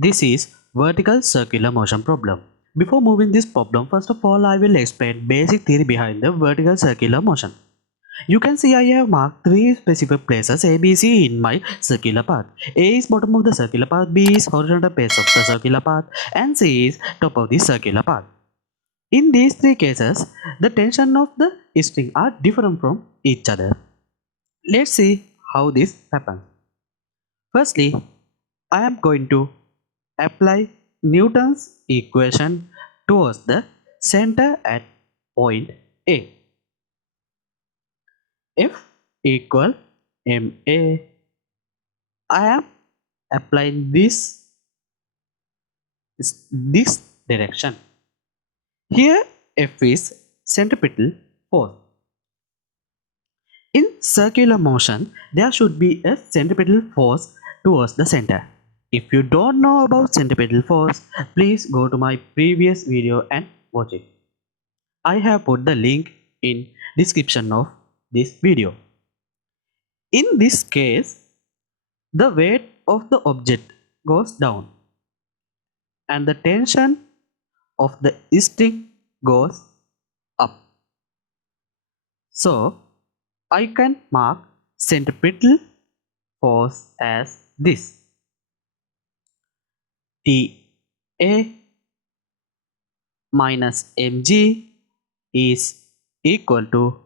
This is vertical circular motion problem. Before moving this problem, first of all I will explain basic theory behind the vertical circular motion. You can see I have marked three specific places A, B, C in my circular path. A is bottom of the circular path, B is horizontal base of the circular path, and C is top of the circular path. In these three cases, the tension of the string are different from each other. Let's see how this happens. Firstly, I am going to apply Newton's equation towards the center at point A. F equal ma, I am applying this direction. Here F is centripetal force. In circular motion, there should be a centripetal force towards the center. If you don't know about centripetal force, please go to my previous video and watch it. I have put the link in description of this video. In this case, the weight of the object goes down and the tension of the string goes up. So, I can mark centripetal force as this. TA minus mg is equal to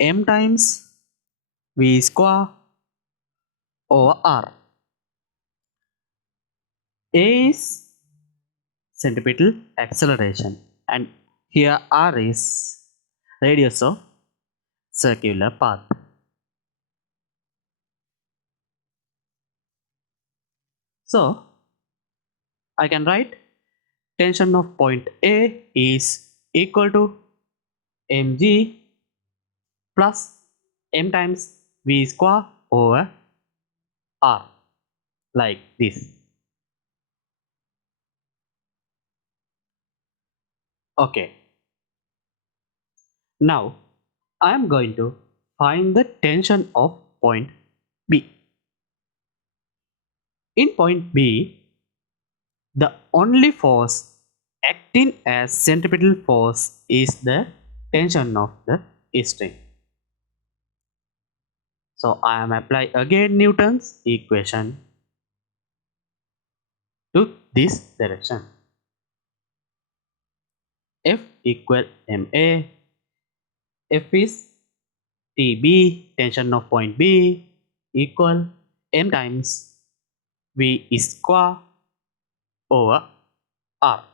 m times v square over r. A is centripetal acceleration and here r is radius of circular path. So I can write tension of point A is equal to mg plus m times v square over r, like this. Okay, now I am going to find the tension of point B. In point B, the only force acting as centripetal force is the tension of the string. So I am applying again Newton's equation to this direction. F equal ma, F is Tb, tension of point B, equal m times v square over r.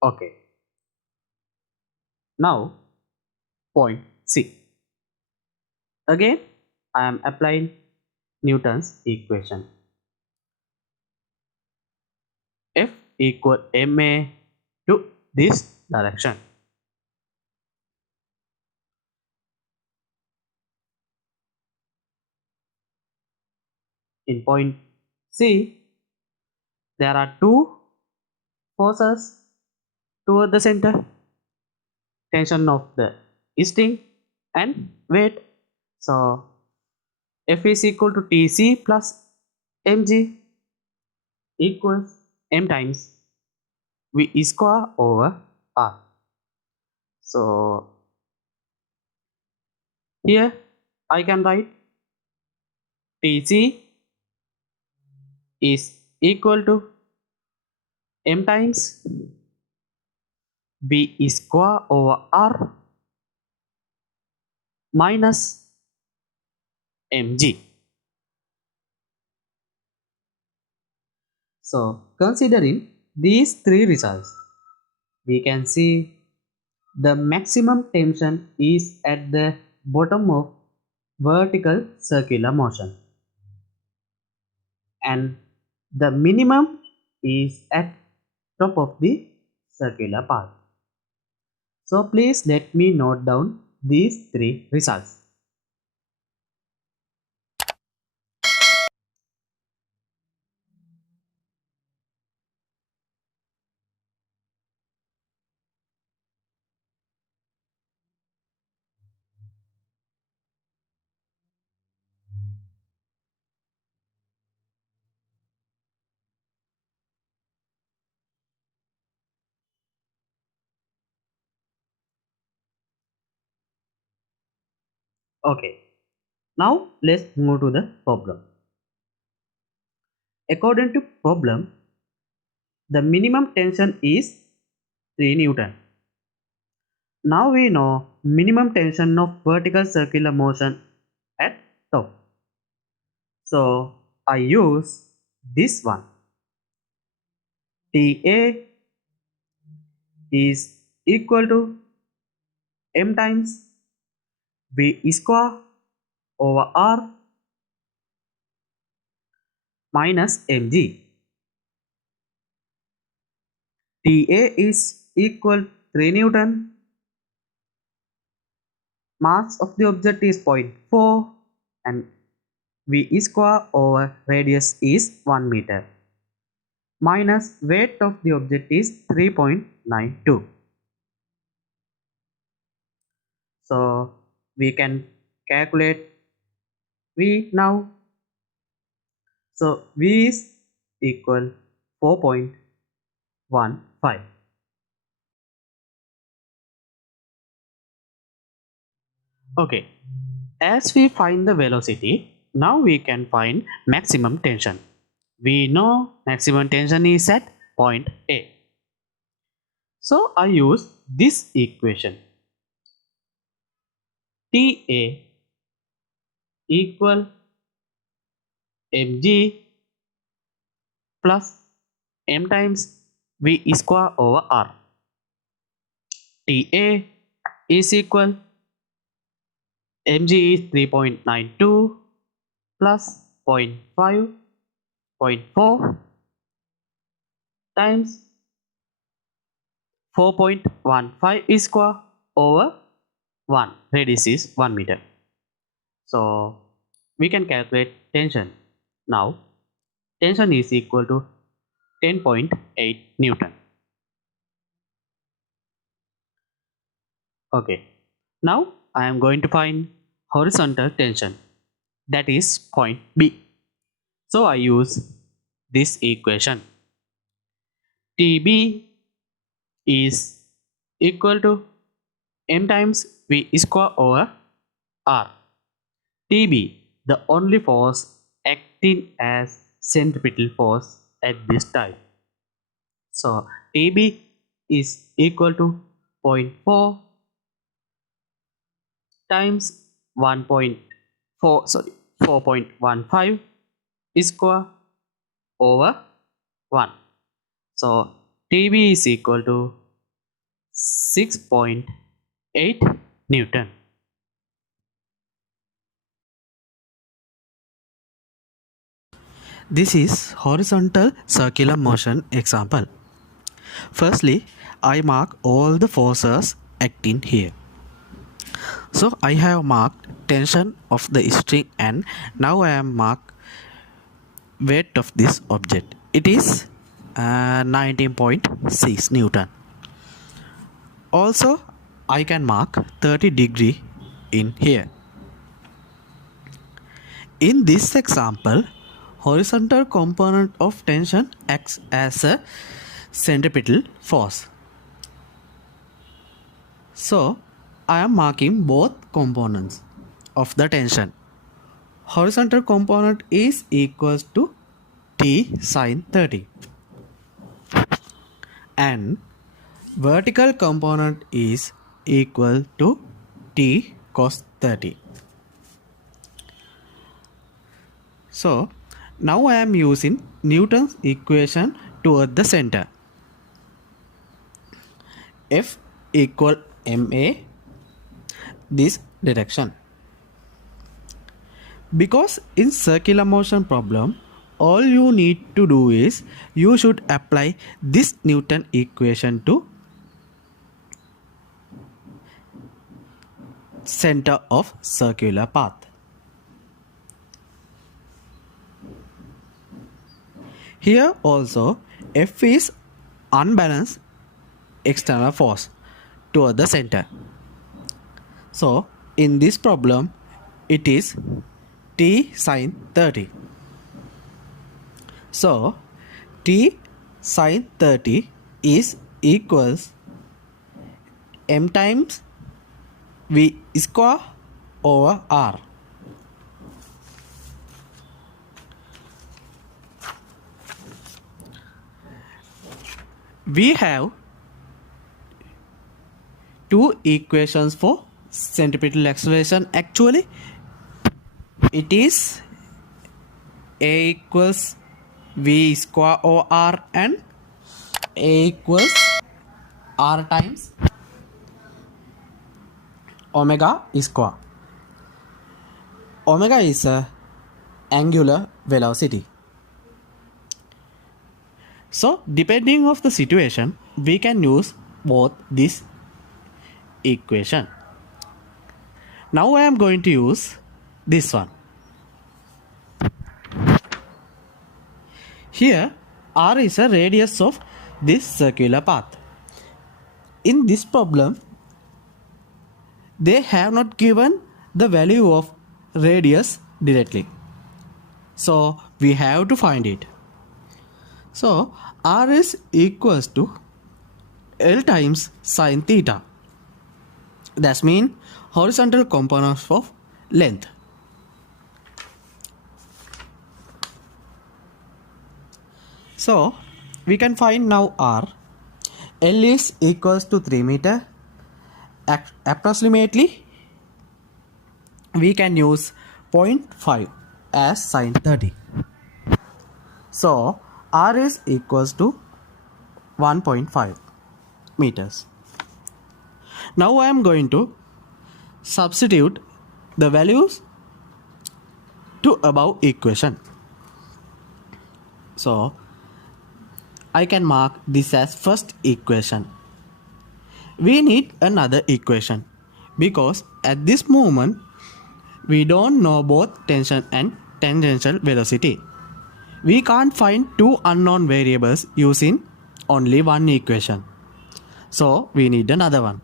Okay, now point C. Again I am applying Newton's equation. F equal ma to this direction. In point C, there are two forces toward the center, tension of the string and weight. So F is equal to Tc plus mg equals m times v square over r. So here I can write Tc is equal to m times v square over r minus mg. So considering these three results, we can see the maximum tension is at the bottom of vertical circular motion and the minimum is at top of the circular path. So please let me note down these three results. Okay, now let's move to the problem. According to problem, the minimum tension is 3 Newton. Now we know minimum tension of vertical circular motion at top. So I use this one. TA is equal to m times v square over r minus mg. TA is equal 3 Newton. Mass of the object is 0.4 and v square over radius is 1 meter. Minus weight of the object is 3.92. So we can calculate V now. So V is equal 4.15. Okay, as we find the velocity, now we can find maximum tension. We know maximum tension is at point A. So I use this equation. TA equal mg plus m times v square over r. TA is equal mg is 3.92 plus 0.4 times 4.15 square over 1. Radius is 1 meter. So we can calculate tension. Now tension is equal to 10.8 Newton. Okay, now I am going to find horizontal tension, that is point B. So I use this equation. TB is equal to m times v square over r. TB, the only force acting as centripetal force at this time. So TB is equal to 0.4 times 4.15 square over 1. So TB is equal to 6.8 Newton. This is horizontal circular motion example. Firstly, I mark all the forces acting here. So I have marked tension of the string and now I am marked weight of this object. It is 19.6 Newton. Also, I can mark 30° in here. In this example, horizontal component of tension acts as a centripetal force. So, I am marking both components of the tension. Horizontal component is equals to T sin 30 and vertical component is equal to T cos 30. So now I am using Newton's equation toward the center. F equal ma, this direction. Because in circular motion problem, all you need to do is you should apply this Newton equation to center of circular path. Here also F is unbalanced external force toward the center. So in this problem it is T sin 30. So T sin 30 is equals m times v square over R. We have two equations for centripetal acceleration. Actually, it is A equals V square over R and A equals R times omega square. Omega is a angular velocity. So depending of the situation, we can use both this equation. Now I am going to use this one. Here R is a radius of this circular path. In this problem, they have not given the value of radius directly. So we have to find it. So R is equals to L times sine theta. That means horizontal components of length. So we can find now R. L is equals to 3 meter. Approximately we can use 0.5 as sine 30. So R is equals to 1.5 meters. Now I am going to substitute the values to above equation. So I can mark this as first equation. We need another equation because at this moment we don't know both tension and tangential velocity. We can't find two unknown variables using only one equation. So we need another one.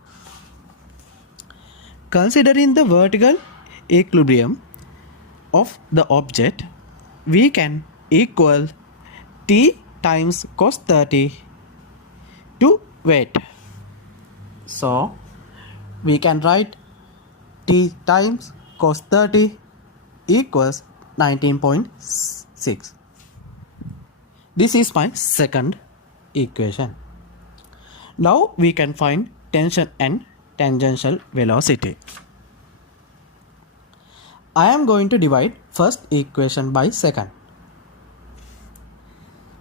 Considering the vertical equilibrium of the object, we can equal t times cos 30 to weight. So we can write t times cos 30 equals 19.6. This is my second equation. Now we can find tension and tangential velocity. I am going to divide first equation by second.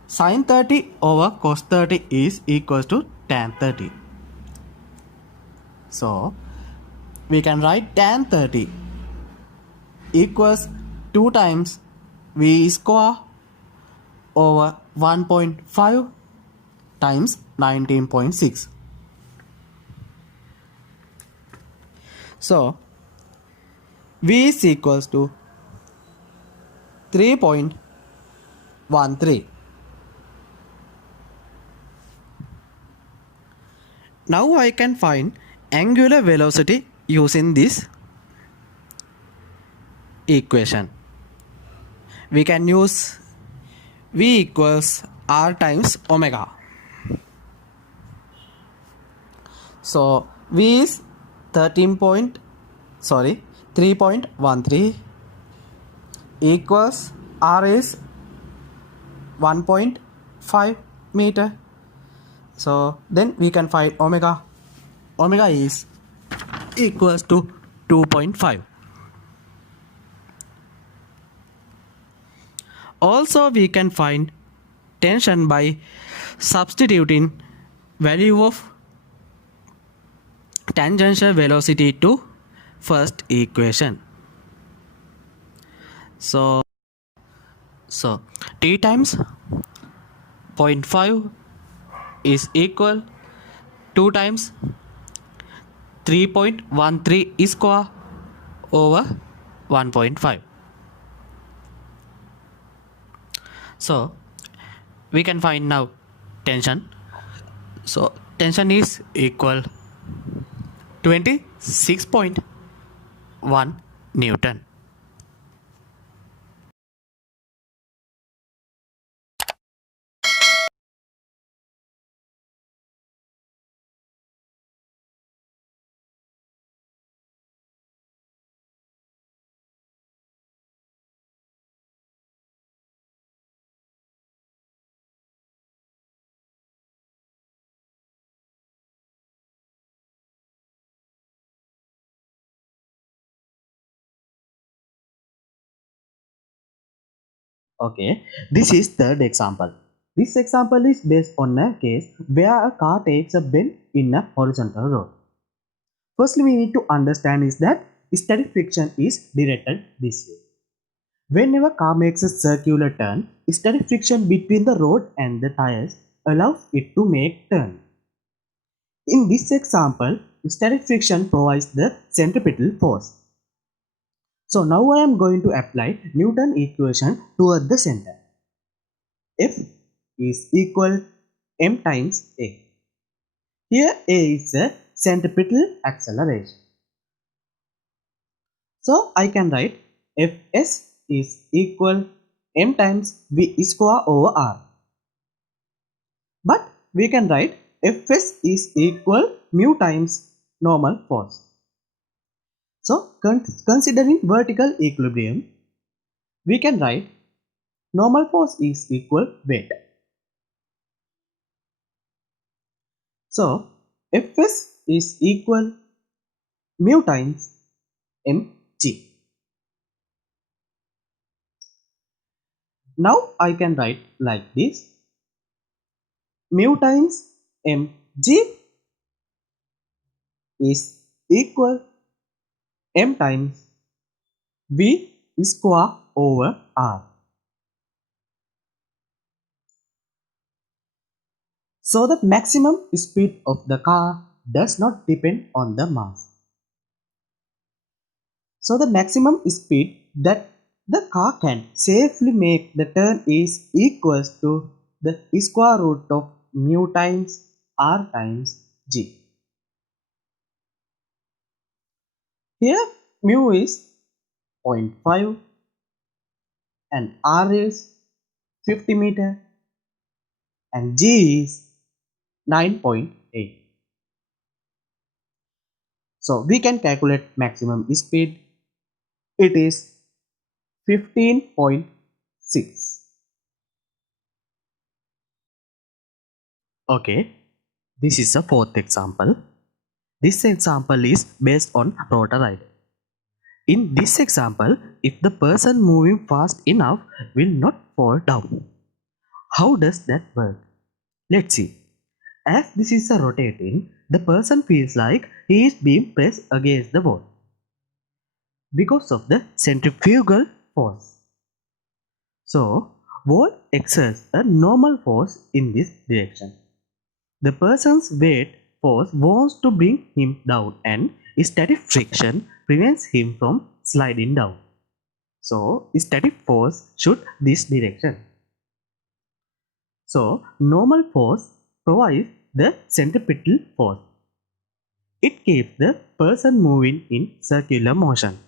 Sin 30 over cos 30 is equals to tan 30. So we can write tan 30 equals 2 times V square over 1.5 times 19.6. So V is equals to 3.13. Now I can find angular velocity using this equation. We can use V equals R times omega. So V is 3.13 equals R is 1.5 meter. So then we can find omega. Omega is equals to 2.5. Also we can find tension by substituting value of tangential velocity to first equation. So t times 0.5 is equal 2 times 3.13 square over 1.5. So we can find now tension. So tension is equal 26.1 Newton. Okay, this is third example. This example is based on a case where a car takes a bend in a horizontal road. Firstly, we need to understand is that static friction is directed this way. Whenever car makes a circular turn, static friction between the road and the tires allows it to make turn. In this example, static friction provides the centripetal force. So now I am going to apply Newton equation toward the center. F is equal m times a. Here a is the centripetal acceleration. So I can write Fs is equal m times v square over r. But we can write Fs is equal mu times normal force. So considering vertical equilibrium, we can write normal force is equal weight. So Fs is equal mu times mg. Now I can write like this: mu times mg is equal m times v square over r. So the maximum speed of the car does not depend on the mass. So the maximum speed that the car can safely make the turn is equals to the square root of mu times r times g. Here mu is 0.5 and r is 50 meter and g is 9.8. So we can calculate maximum speed. It is 15.6. Okay, this is a fourth example. This example is based on rotor ride. In this example, if the person moving fast enough will not fall down. How does that work? Let's see. As this is a rotating, the person feels like he is being pressed against the wall because of the centrifugal force. So, wall exerts a normal force in this direction. The person's weight force wants to bring him down and static friction prevents him from sliding down. So, static force should this direction. So, normal force provides the centripetal force. It keeps the person moving in circular motion.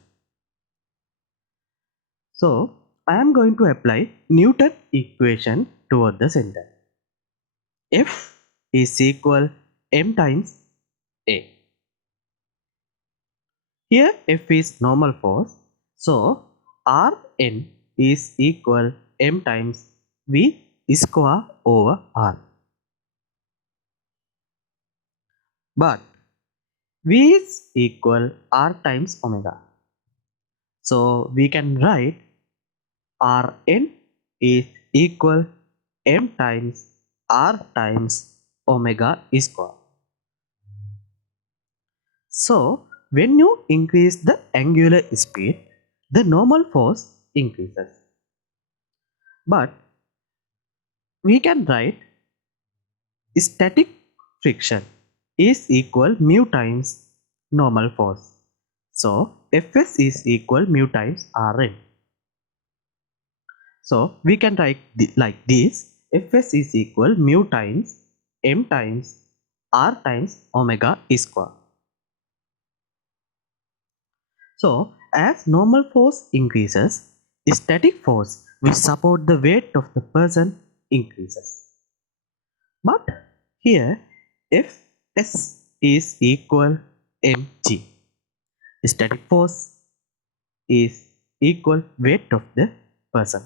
So, I am going to apply Newton equation toward the center. F is equal m times a. Here F is normal force. So, Rn is equal m times v square over r. But v is equal r times omega. So, we can write Rn is equal m times r times omega square. So, when you increase the angular speed, the normal force increases. But we can write static friction is equal mu times normal force. So, Fs is equal mu times Rn. So, we can write like this: Fs is equal mu times m times r times omega square. So, as normal force increases, static force which support the weight of the person increases. But here Fs is equal mg. Static force is equal weight of the person.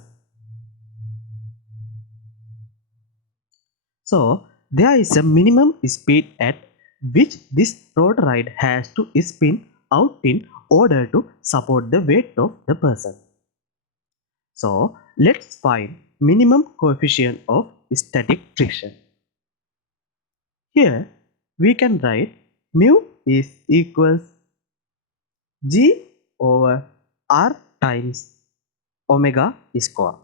So there is a minimum speed at which this rotor ride has to spin out in order to support the weight of the person. So let's find minimum coefficient of static friction. Here we can write mu is equals G over R times omega square.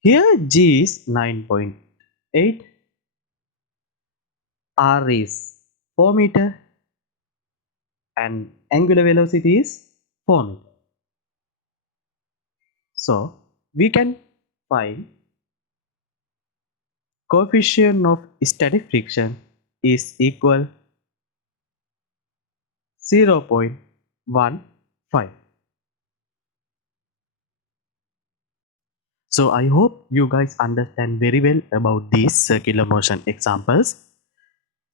Here G is 9.8, R is 4 meter and angular velocity is 4 meter. So we can find coefficient of static friction is equal 0.15. So I hope you guys understand very well about these circular motion examples.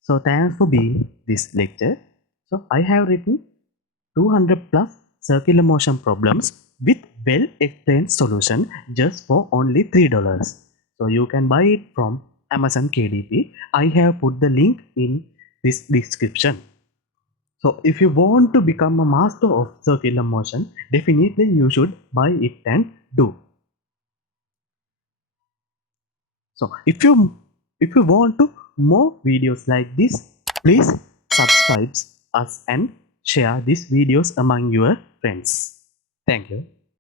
So thanks for being this lecture. So I have written 200 plus circular motion problems with well explained solution just for only $3. So you can buy it from Amazon KDP. I have put the link in this description. So if you want to become a master of circular motion, definitely you should buy it and do. So if you want to more videos like this, please subscribe us and share these videos among your friends. Thank you.